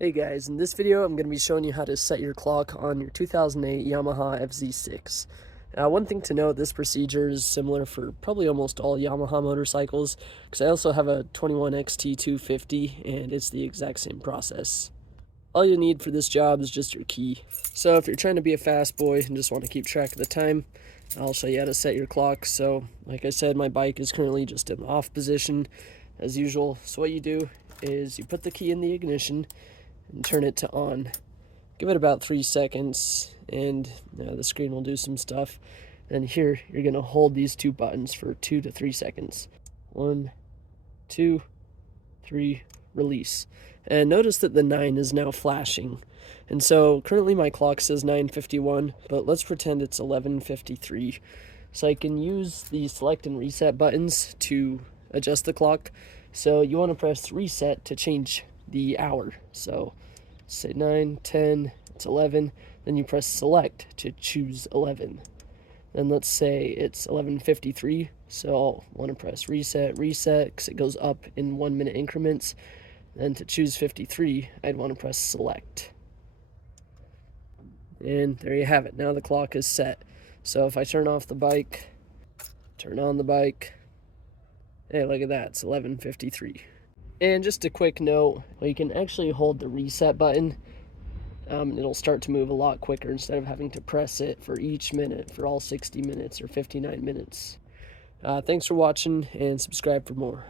Hey guys, in this video I'm going to be showing you how to set your clock on your 2008 Yamaha FZ6. One thing to note, this procedure is similar for probably almost all Yamaha motorcycles, because I also have a 21XT 250 and it's the exact same process. All you need for this job is just your key. So if you're trying to be a fast boy and just want to keep track of the time, I'll show you how to set your clock. So like I said, my bike is currently just in off position as usual. So what you do is you put the key in the ignition and turn it to on. Give it about 3 seconds and the screen will do some stuff. And here you're going to hold these two buttons for 2 to 3 seconds. 1, 2, 3, release. And notice that the 9 is now flashing. And so currently my clock says 9:51, but let's pretend it's 11:53. So I can use the select and reset buttons to adjust the clock. So you want to press reset to change the hour. So say 9, 10, it's 11, then you press select to choose 11. Then let's say it's 11:53, so I'll want to press reset because it goes up in 1 minute increments. Then to choose 53, I'd want to press select. And there you have it. Now the clock is set. So if I turn off the bike, turn on the bike, hey, look at that, it's 11:53. And just a quick note, you can actually hold the reset button. It'll start to move a lot quicker instead of having to press it for each minute for all 60 minutes or 59 minutes. Thanks for watching and subscribe for more.